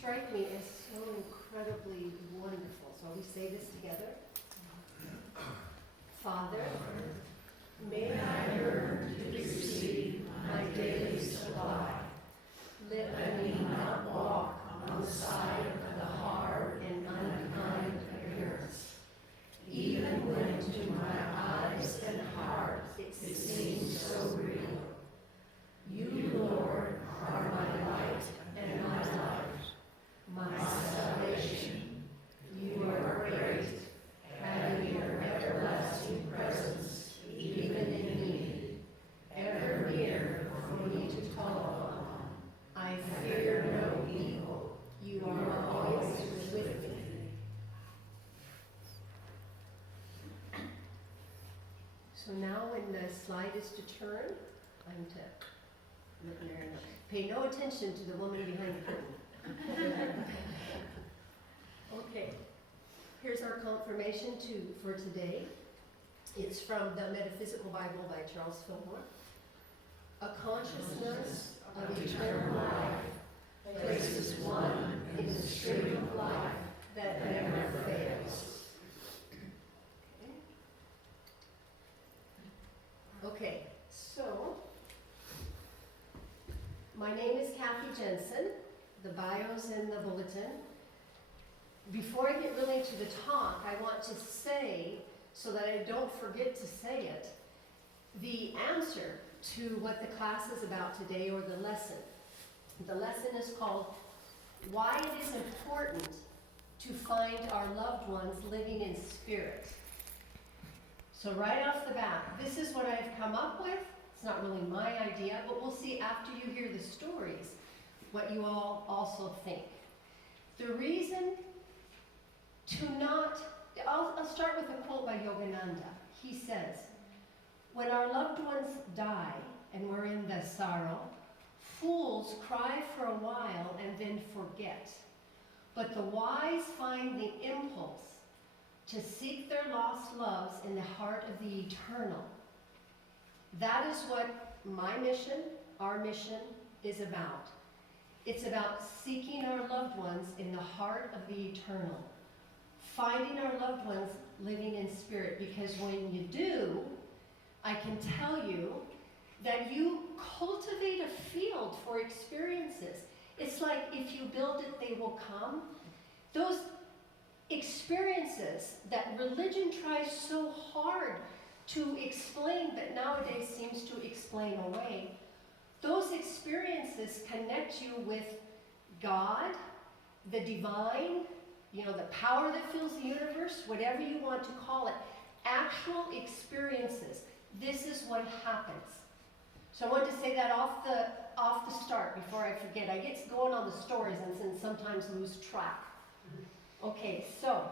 strike me as so incredibly wonderful. So we say this together. Father, may I learn to receive my daily supply. Let me not walk on the side of the hard and unkind appearance, even when to my eyes and heart it seems so real. You, Lord, are my light and my life, my salvation. You are great, having your everlasting presence even in need, ever near for me to call upon. I fear no evil. You are always with me. So now when the slide is to turn, I'm to look there and pay no attention to the woman behind the curtain. Okay, here's our confirmation for today. It's from the Metaphysical Bible by Charles Fillmore. A consciousness of eternal life places one in the stream of life that never fails. Okay, so my name is Cathy Jensen. The bio's in the bulletin. Before I get really into the talk, I want to say, so that I don't forget to say it, the answer to what the class is about today, or the lesson. The lesson is called Why It Is Important to Find Our Loved Ones Living in Spirit. So right off the bat, this is what I've come up with. It's not really my idea, but we'll see after you hear the stories what you all also think. The reason to not, I'll start with a quote by Yogananda. He says, when our loved ones die and we're in the sorrow, fools cry for a while and then forget. But the wise find the impulse to seek their lost loves in the heart of the eternal. That is what my mission, our mission, is about. It's about seeking our loved ones in the heart of the eternal. Finding our loved ones living in spirit, because when you do, I can tell you that you cultivate a field for experiences. It's like if you build it, they will come. Those experiences that religion tries so hard to explain, but nowadays seems to explain away, those experiences connect you with God, the divine, the power that fills the universe, whatever you want to call it, actual experiences. This is what happens. So I want to say that off the start before I forget. I get going on the stories and sometimes lose track. Okay, so,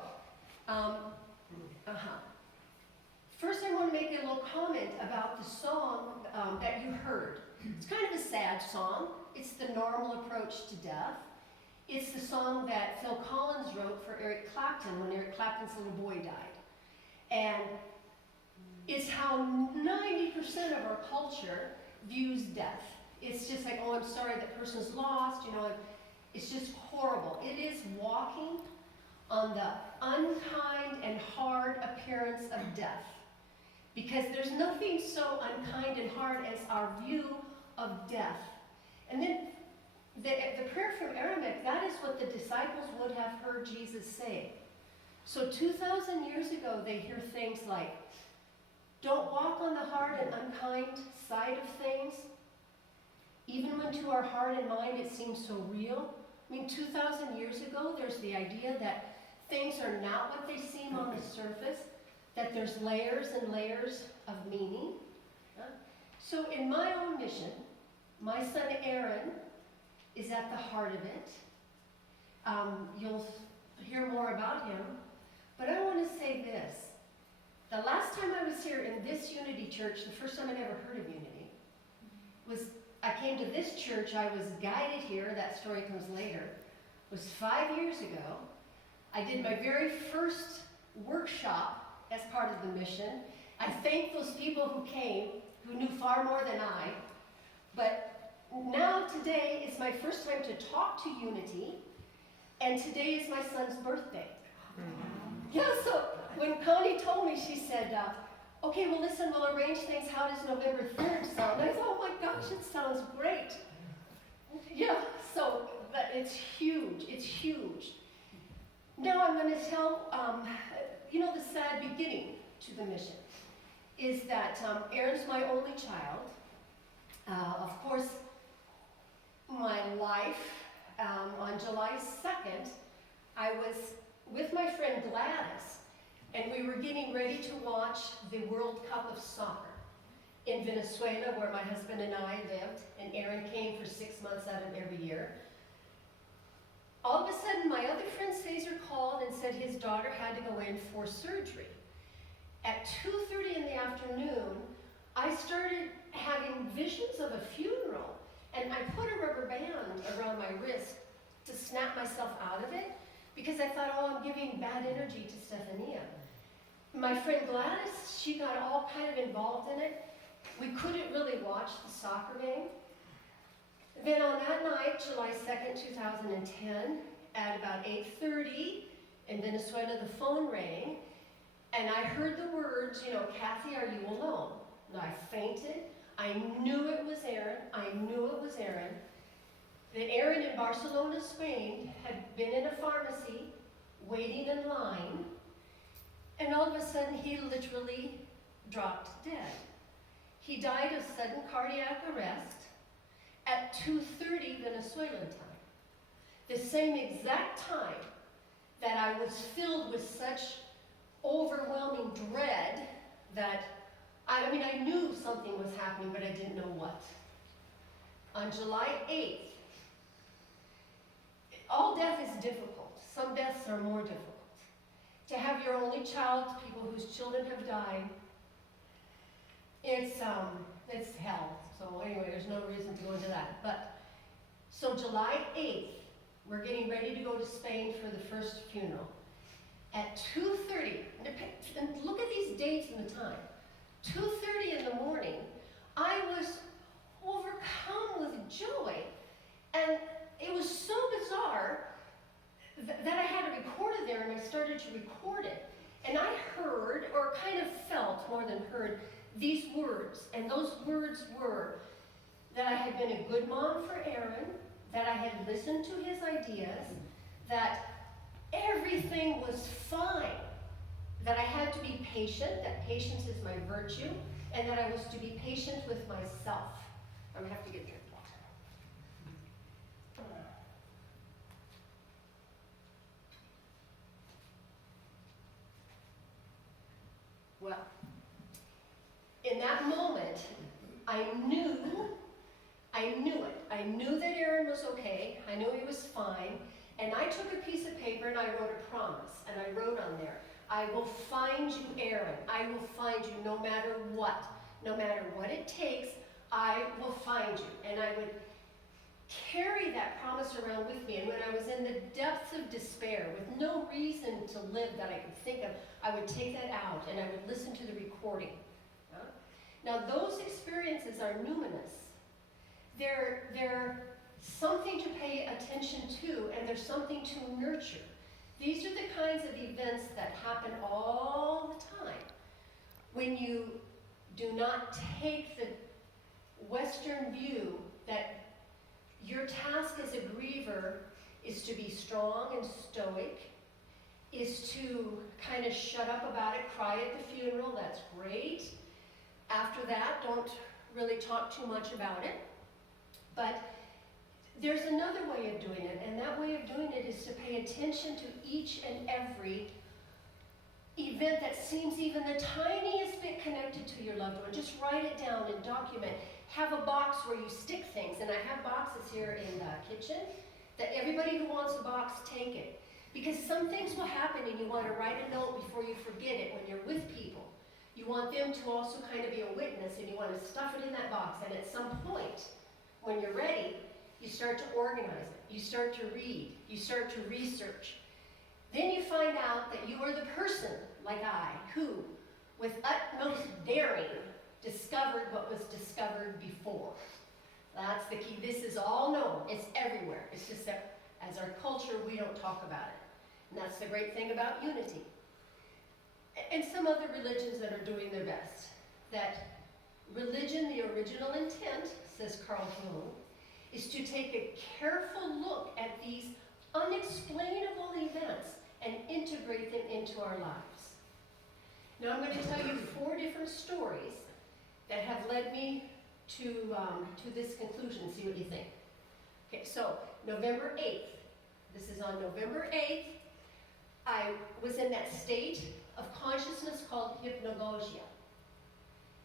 first I want to make a little comment about the song that you heard. It's kind of a sad song. It's the normal approach to death. It's the song that Phil Collins wrote for Eric Clapton when Eric Clapton's little boy died. And it's how 90% of our culture views death. It's just like, oh, I'm sorry, that person's lost, it's just horrible. It is walking on the unkind and hard appearance of death. Because there's nothing so unkind and hard as our view of death. And then the prayer from Aramaic, that is what the disciples would have heard Jesus say. So 2,000 years ago, they hear things like, don't walk on the hard and unkind side of things, even when to our heart and mind it seems so real. 2,000 years ago, there's the idea that things are not what they seem on the surface, that there's layers and layers of meaning. So in my own mission, my son Aaron is at the heart of it. You'll hear more about him. But I want to say this. The last time I was here in this Unity Church, the first time I'd ever heard of Unity, was I came to this church, I was guided here, that story comes later, was 5 years ago. I did my very first workshop as part of the mission. I thank those people who came, who knew far more than I. But now today is my first time to talk to Unity, And today is my son's birthday. Yeah, so when Connie told me, she said, okay, well listen, we'll arrange things. How does November 3rd sound? I thought, oh my gosh, it sounds great. Yeah, so it's huge, it's huge. Now I'm going to tell, the sad beginning to the mission is that Aaron's my only child. Of course, my life, on July 2nd, I was with my friend Gladys, and we were getting ready to watch the World Cup of Soccer in Venezuela, where my husband and I lived, and Aaron came for 6 months out of every year. All of a sudden, my other friend Cesar called and said his daughter had to go in for surgery. At 2:30 in the afternoon, I started having visions of a funeral, and I put a rubber band around my wrist to snap myself out of it, because I thought, oh, I'm giving bad energy to Stephania. My friend Gladys, she got all kind of involved in it. We couldn't really watch the soccer game. Then on that night, July 2nd, 2010, at about 8:30 in Venezuela, the phone rang, and I heard the words, Cathy, are you alone? And I fainted. I knew it was Aaron. I knew it was Aaron. That Aaron in Barcelona, Spain, had been in a pharmacy, waiting in line, and all of a sudden he literally dropped dead. He died of sudden cardiac arrest at 2:30 Venezuelan time. The same exact time that I was filled with such overwhelming dread that, I knew something was happening, but I didn't know what. On July 8th, all death is difficult. Some deaths are more difficult. To have your only child, people whose children have died, it's hell. So anyway, there's no reason to go into that. But, so July 8th, we're getting ready to go to Spain for the first funeral. At 2:30, and look at these dates and the time. 2:30 in the morning, I was overcome with joy. And it was so bizarre that I had to record it there, and I started to record it. And I heard, or kind of felt more than heard, these words. And those words were that I had been a good mom for Aaron, that I had listened to his ideas, that everything was fine, that I had to be patient, that patience is my virtue, and that I was to be patient with myself. I'm going to have to get drink water. Well, in that moment, I knew it. I knew that Aaron was okay. I knew he was fine. And I took a piece of paper and I wrote a promise. And I wrote on there, I will find you, Aaron. I will find you no matter what. No matter what it takes, I will find you. And I would carry that promise around with me. And when I was in the depths of despair, with no reason to live that I could think of, I would take that out and I would listen to the recording. Now those experiences are numinous. They're something to pay attention to, and there's something to nurture. These are the kinds of events that happen all the time when you do not take the Western view that your task as a griever is to be strong and stoic, is to kind of shut up about it, cry at the funeral, that's great. After that, don't really talk too much about it. But there's another way of doing it, and that way of doing it is to pay attention to each and every event that seems even the tiniest bit connected to your loved one. Just write it down and document. Have a box where you stick things, and I have boxes here in the kitchen that everybody who wants a box, take it. Because some things will happen and you want to write a note before you forget it when you're with people. You want them to also kind of be a witness, and you want to stuff it in that box, and at some point, when you're ready, you start to organize it. You start to read. You start to research. Then you find out that you are the person, like I, who, with utmost daring, discovered what was discovered before. That's the key. This is all known. It's everywhere. It's just that As our culture, we don't talk about it. And that's the great thing about unity. And some other religions that are doing their best. That religion, the original intent, says Carl Jung, is to take a careful look at these unexplainable events and integrate them into our lives. Now I'm going to tell you 4 different stories that have led me to this conclusion. See what you think. Okay, so November 8th. This is on November 8th. I was in that state of consciousness called hypnagogia.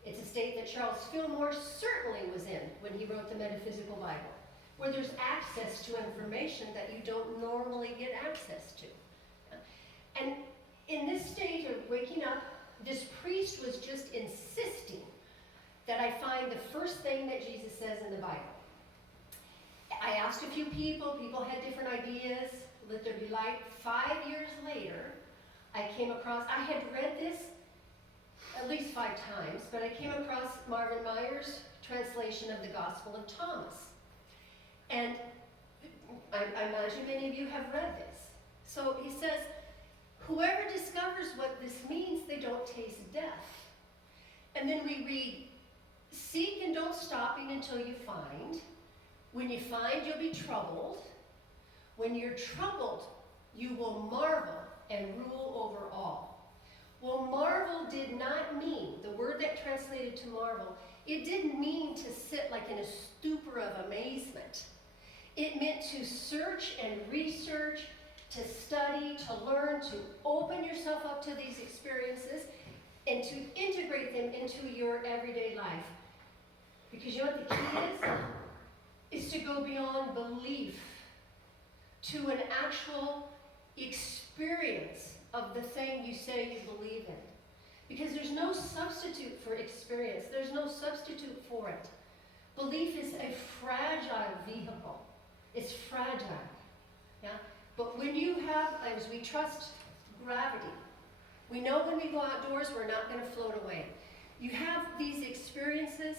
It's a state that Charles Fillmore certainly was in when he wrote the Metaphysical Bible, where there's access to information that you don't normally get access to. And in this state of waking up, this priest was just insisting that I find the first thing that Jesus says in the Bible. I asked a few people had different ideas, let there be light. 5 years later, I came across, I had read this at least 5 times, but I came across Marvin Meyer's translation of the Gospel of Thomas. And I imagine many of you have read this. So he says, whoever discovers what this means, they don't taste death. And then we read, seek and don't stopping until you find. When you find, you'll be troubled. When you're troubled, you will marvel and rule over all. Well, marvel did not mean, the word that translated to marvel, it didn't mean to sit like in a stupor of amazement. It meant to search and research, to study, to learn, to open yourself up to these experiences, and to integrate them into your everyday life. Because you know what the key is to go beyond belief to an actual experience of the thing you say you believe in. Because there's no substitute for experience. There's no substitute for it. Belief is a fragile vehicle. It's fragile. Yeah? But when you have, as we trust gravity, we know when we go outdoors we're not going to float away. You have these experiences,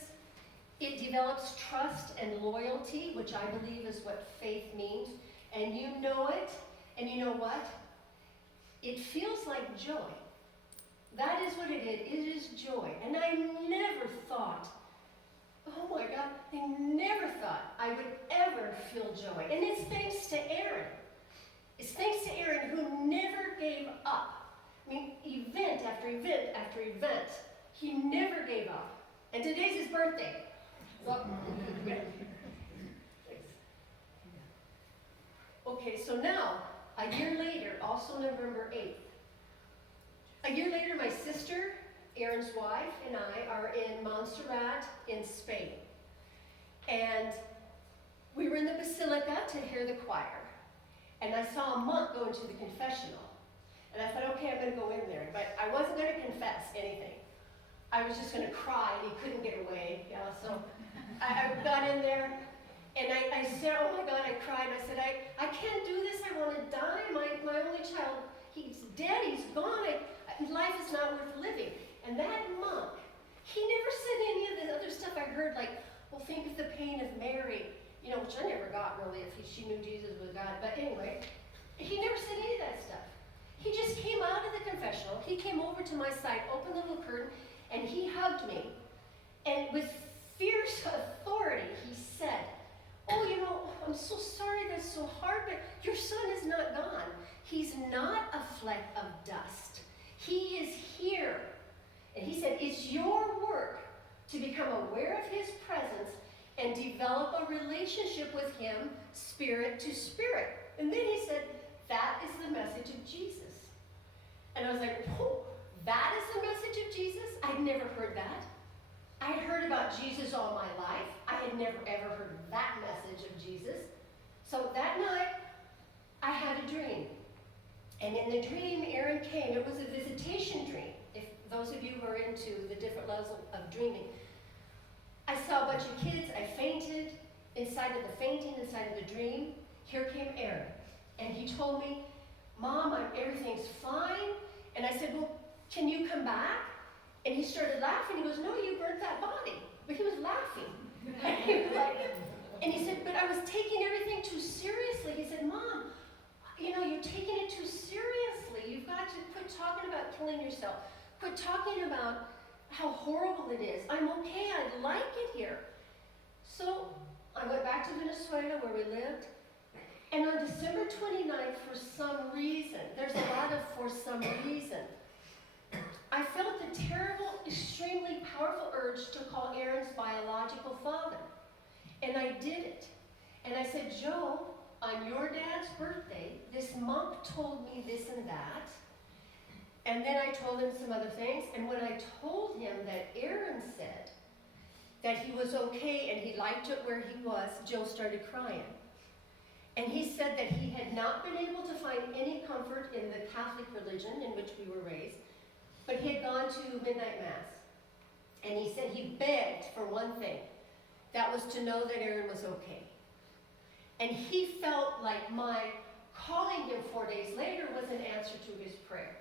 it develops trust and loyalty, which I believe is what faith means, and you know it, and you know what? It feels like joy. That is what it is. It is joy. And I never thought, oh my God, I never thought I would ever feel joy. And it's thanks to Aaron. It's thanks to Aaron who never gave up. I mean, event after event after event, he never gave up. And today's his birthday. So, okay, so now, a year later, also November 8th, a year later, my sister, Aaron's wife, and I are in Montserrat in Spain. And we were in the Basilica to hear the choir. And I saw a monk go into the confessional. And I thought, okay, I'm going to go in there. But I wasn't going to confess anything. I was just going to cry, and he couldn't get away. Yeah, so I got in there, and I said, oh my God, I cried. I said, I can't do this. I want to die. My only child, he's dead. He's gone. Life is not worth living. And that monk, he never said any of the other stuff I heard, like, well, think of the pain of Mary, you know, which I never got really if she knew Jesus was God. But anyway, he never said any of that stuff. He just came out of the confessional. He came over to my side, opened the little curtain, and he hugged me. And with fierce authority, he said, oh, you know, I'm so sorry that's so hard, but your son is not gone. He's not a fleck of dust. He is here. And he said, it's your work to become aware of his presence and develop a relationship with him, spirit to spirit. And then he said, that is the message of Jesus. And I was like, oh, that is the message of Jesus? I'd never heard that. I had heard about Jesus all my life. I had never ever heard that message of Jesus. So that night, I had a dream. And in the dream, Aaron came. It was a visitation dream. If those of you who are into the different levels of dreaming, I saw a bunch of kids. I fainted inside of the fainting, inside of the dream. Here came Aaron. And he told me, Mom, everything's fine. And I said, well, can you come back? And he started laughing. He goes, no, you burnt that body. But he was laughing. And he was like, And he said, but I was taking everything too seriously. He said, Mom, you're taking it too seriously. You've got to quit talking about killing yourself. Quit talking about how horrible it is. I'm okay, I like it here. So I went back to Venezuela where we lived. And on December 29th, for some reason, there's a lot of for some reason, I felt the terrible, extremely powerful urge to call Aaron's biological father. And I did it. And I said, Joe, on your dad's birthday, this monk told me this and that. And then I told him some other things. And when I told him that Aaron said that he was okay and he liked it where he was, Joe started crying. And he said that he had not been able to find any comfort in the Catholic religion in which we were raised, but he had gone to midnight mass. And he said he begged for one thing. That was to know that Aaron was okay. And he felt like my calling him 4 days later was an answer to his prayer.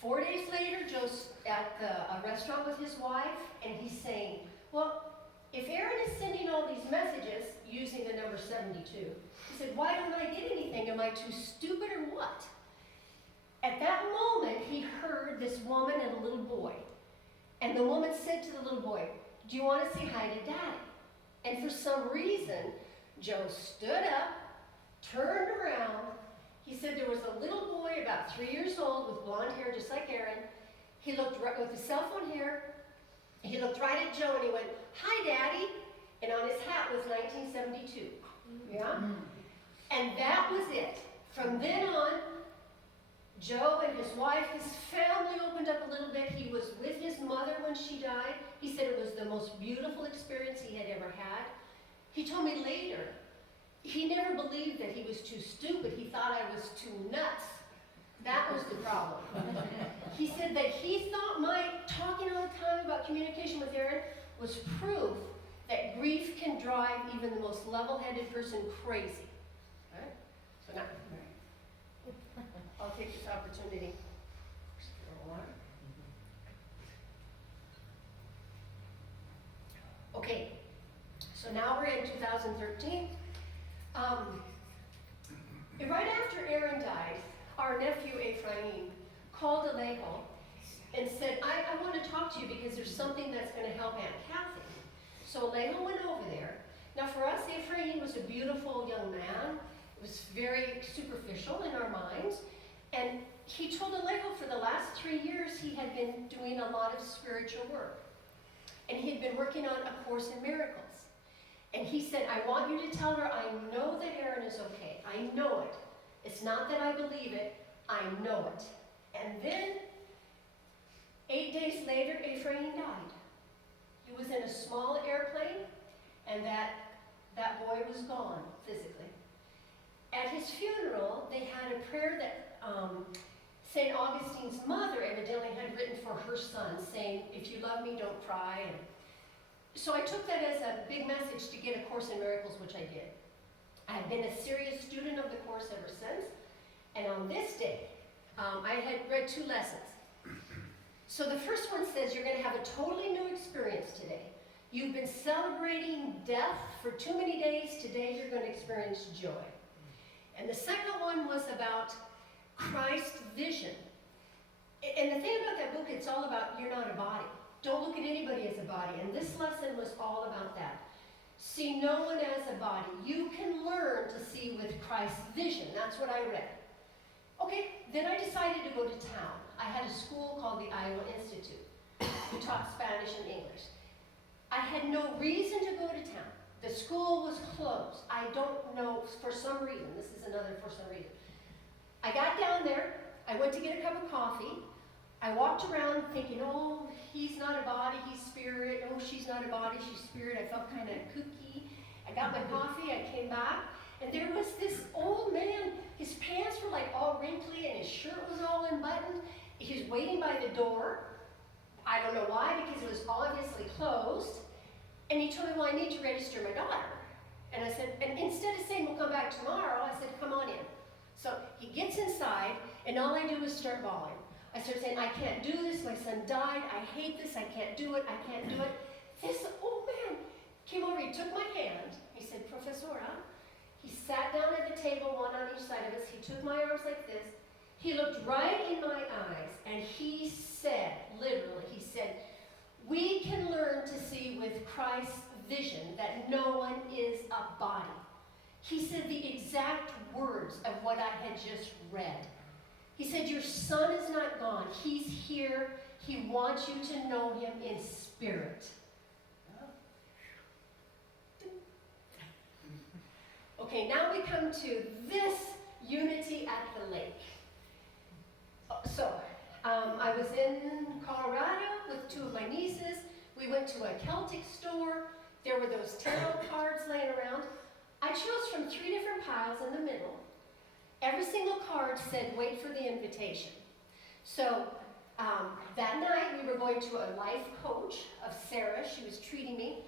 4 days later, Joe's at a restaurant with his wife, and he's saying, well, if Aaron is sending all these messages using the number 72, he said, why don't I get anything? Am I too stupid or what? At that moment, he heard this woman and a little boy. And the woman said to the little boy, do you want to say hi to Daddy? And for some reason, Joe stood up, turned around. He said there was a little boy about 3 years old with blonde hair just like Aaron. He looked right with his cell phone here. He looked right at Joe and he went, hi, Daddy. And on his hat was 1972. Yeah? And that was it. From then on, Joe and his wife, his family opened up a little bit. He was with his mother when she died. He said it was the most beautiful experience he had ever had. He told me later, he never believed that he was too stupid. He thought I was too nuts. That was the problem. He said that he thought my talking all the time about communication with Aaron was proof that grief can drive even the most level-headed person crazy. Right? So now, I'll take this opportunity. Okay, so now we're in 2013. Right after Aaron died, our nephew Ephraim called Alejo and said, I want to talk to you because there's something that's going to help Aunt Cathy. So Alejo went over there. Now for us, Ephraim was a beautiful young man. It was very superficial in our minds. And he told Alejo for the last 3 years he had been doing a lot of spiritual work. And he had been working on A Course in Miracles. And he said, I want you to tell her I know that Aaron is okay. I know it. It's not that I believe it, I know it. And then, 8 days later, Ephraim died. He was in a small airplane, and that boy was gone physically. At his funeral, they had a prayer that St. Augustine's mother evidently had written for her son, saying, if you love me, don't cry. And so I took that as a big message to get A Course in Miracles, which I did. I've been a serious student of the Course ever since. And on this day, I had read 2 lessons. So the first one says you're going to have a totally new experience today. You've been celebrating death for too many days. Today you're going to experience joy. And the second one was about Christ's vision. And the thing about that book, it's all about you're not a body. Don't look at anybody as a body. And this lesson was all about that. See no one as a body. You can learn to see with Christ's vision. That's what I read. Okay, then I decided to go to town. I had a school called the Iowa Institute. We taught Spanish and English. I had no reason to go to town. The school was closed. I don't know, for some reason. This is another for some reason. I got down there. I went to get a cup of coffee. I walked around thinking, oh, he's not a body, he's spirit. Oh, she's not a body, she's spirit. I felt kind of kooky. I got my coffee, I came back, and there was this old man. His pants were like all wrinkly and his shirt was all unbuttoned. He was waiting by the door. I don't know why, because it was obviously closed. And he told me, well, I need to register my daughter. And I said, and instead of saying, we'll come back tomorrow, I said, come on in. So he gets inside, and all I do is start bawling. I start saying, I can't do this, my son died, I hate this, I can't do it, I can't do it. This old man came over, he took my hand, he said, Professora. He sat down at the table, one on each side of us. He took my arms like this. He looked right in my eyes, and he said, literally, he said, we can learn to see with Christ's vision that no one is a body. He said the exact words of what I had just read. He said, your son is not gone. He's here. He wants you to know him in spirit. Okay, now we come to this unity at the lake. So, I was in Colorado with two of my nieces. We went to a Celtic store. There were those tarot cards laying around. I chose from 3 different piles in the middle. Every single card said, wait for the invitation. So, that night we were going to a life coach of Sarah. She was treating me.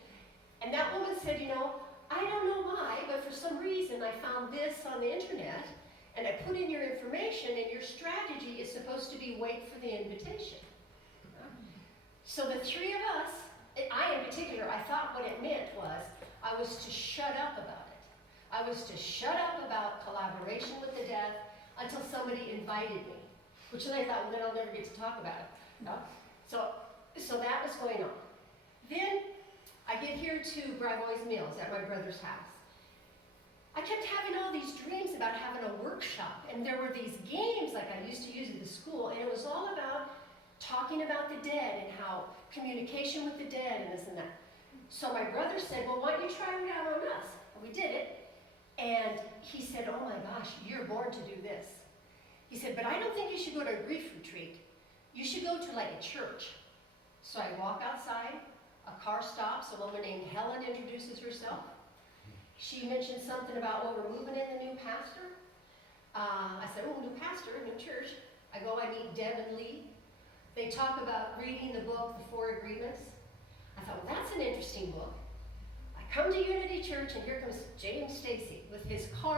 And that woman said, you know, I don't know why, but for some reason I found this on the internet, and I put in your information, and your strategy is supposed to be wait for the invitation. So the 3 of us, I in particular, I thought what it meant was I was to shut up about it. I was to shut up about collaboration with the deaf until somebody invited me, which then I thought, well, then I'll never get to talk about it. No? So that was going on. Then I get here to Bravoy's Mills at my brother's house. I kept having all these dreams about having a workshop, and there were these games like I used to use at the school, and it was all about talking about the dead and how communication with the dead and this and that. So my brother said, well, why don't you try it out on us? And we did it, and he said, oh my gosh, you're born to do this. He said, but I don't think you should go to a grief retreat. You should go to like a church. So I walk outside, a car stops, a woman named Helen introduces herself. She mentioned something about, well, we're moving in the new pastor. I said, oh, new pastor, new church. I go, I meet Deb and Lee. They talk about reading the book, The 4 Agreements. I thought, well, that's an interesting book. I come to Unity Church, and here comes James Stacy with his car